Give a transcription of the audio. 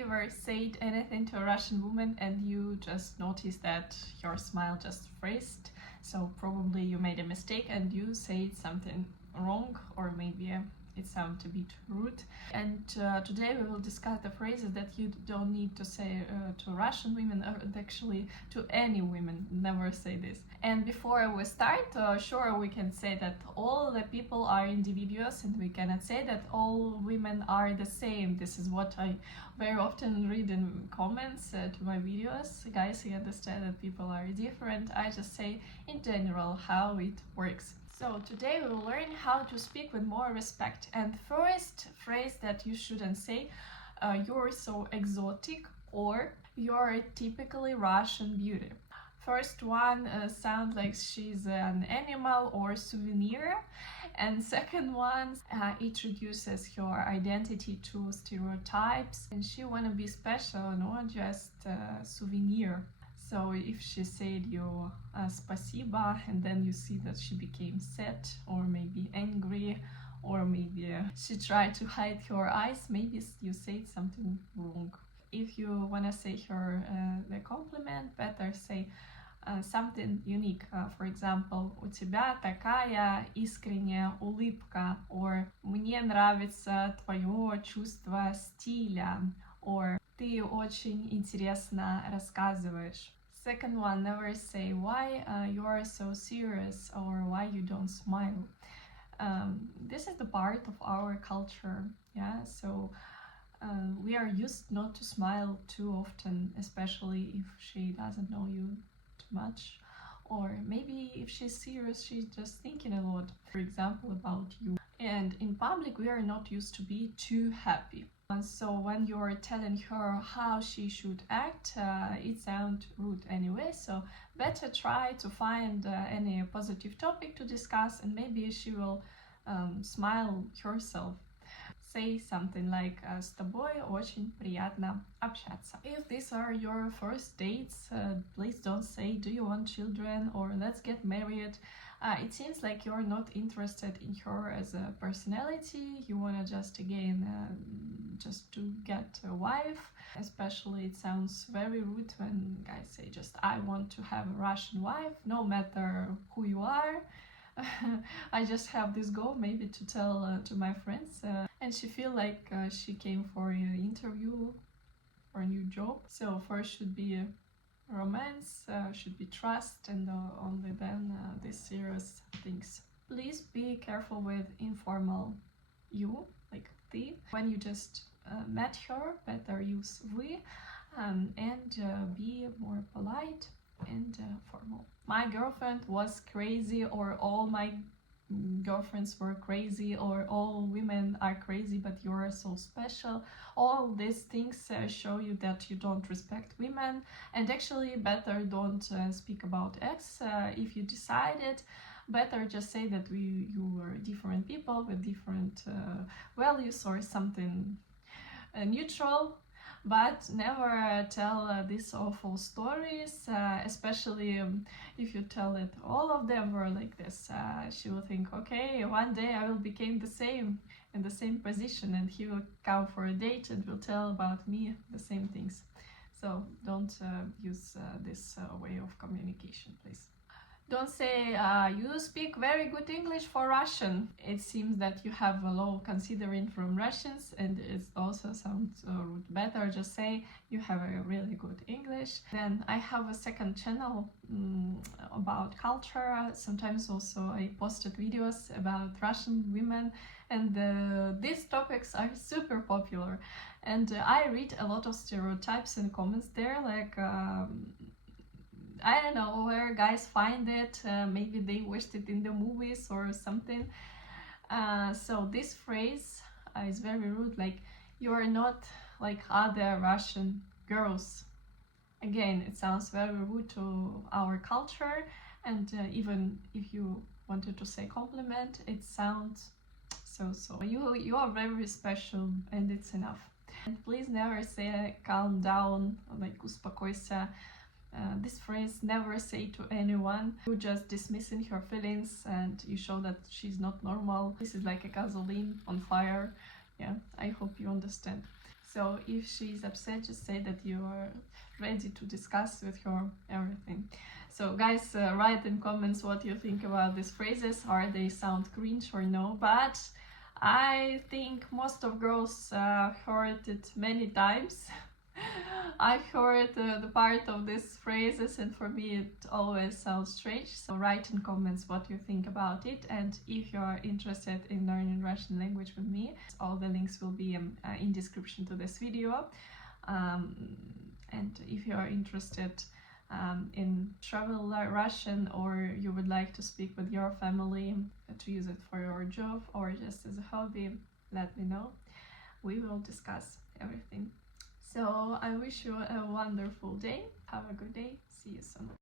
you ever said anything to a Russian woman and you just noticed that your smile just phrased? So probably you made a mistake and you said something wrong, or maybe it sounded a bit rude. And today we will discuss the phrases that you don't need to say to Russian women, or actually to any women. Never say this. And before we start, sure, we can say that all the people are individuals, and we cannot say that all women are the same. This is what I very often read in comments to my videos. Guys, I understand that people are different. I just say in general how it works. So today we will learn how to speak with more respect. And first phrase that you shouldn't say, you're so exotic, or you're a typically Russian beauty. First one sounds like she's an animal or souvenir, and second one introduces her identity to stereotypes, and she wanna be special, not just a souvenir. So if she said you spasiba, and then you see that she became sad or maybe angry, or maybe she tried to hide her eyes, maybe you said something wrong. If you wanna say her the compliment, better say something unique. For example, у тебя такая искренняя улыбка, or мне нравится твое чувство стиля, or ты очень интересно рассказываешь. Second one, never say why you are so serious or why you don't smile. This is the part of our culture, yeah, so we are used not to smile too often, especially if she doesn't know you too much, or maybe if she's serious, she's just thinking a lot, for example, about you. And in public, we are not used to be too happy. So when you're telling her how she should act, it sounds rude anyway, so better try to find any positive topic to discuss, and maybe she will smile herself. Say something like «С тобой очень приятно общаться». If these are your first dates, please don't say «Do you want children?» or «Let's get married». It seems like you're not interested in her as a personality. You wanna just again just to get a wife. Especially it sounds very rude when guys say just I want to have a Russian wife, no matter who you are. I just have this goal maybe to tell to my friends, and she feel like she came for an interview for a new job. So first should be romance, should be trust, and only then these serious things. Please be careful with informal you, like ты. When you just met her, better use вы, and be more polite and formal. My girlfriend was crazy, or all my girlfriends were crazy, or all women are crazy but you're so special. All these things show you that you don't respect women, and actually better don't speak about ex. If you decided, better just say that you were different people with different values or something neutral. But never tell these awful stories, especially if you tell that all of them were like this. She will think, okay, one day I will become the same, in the same position, and he will come for a date and will tell about me the same things. So don't use this way of communication, please. Don't say you speak very good English for Russian. It seems that you have a low considering from Russians, and it also sounds rude. Better just say you have a really good English. Then I have a second channel about culture. Sometimes also I posted videos about Russian women, and these topics are super popular. And I read a lot of stereotypes and comments there, like I don't know where guys find it, maybe they watched it in the movies or something. So this phrase is very rude, like you are not like other Russian girls. Again, it sounds very rude to our culture, and even if you wanted to say compliment, it sounds so. You are very special, and it's enough. And please never say calm down, like успокойся. This phrase never say to anyone. You're just dismissing her feelings, and you show that she's not normal. This is like a gasoline on fire. Yeah, I hope you understand. So if she's upset, just say that you are ready to discuss with her everything. So guys, write in comments what you think about these phrases. Are they sound cringe or no? But I think most of girls heard it many times. I've heard the part of these phrases, and for me it always sounds strange. So write in comments what you think about it, and if you are interested in learning Russian language with me, all the links will be in description to this video. And if you are interested in travel Russian, or you would like to speak with your family to use it for your job or just as a hobby, let me know. We will discuss everything. So I wish you a wonderful day. Have a good day. See you soon.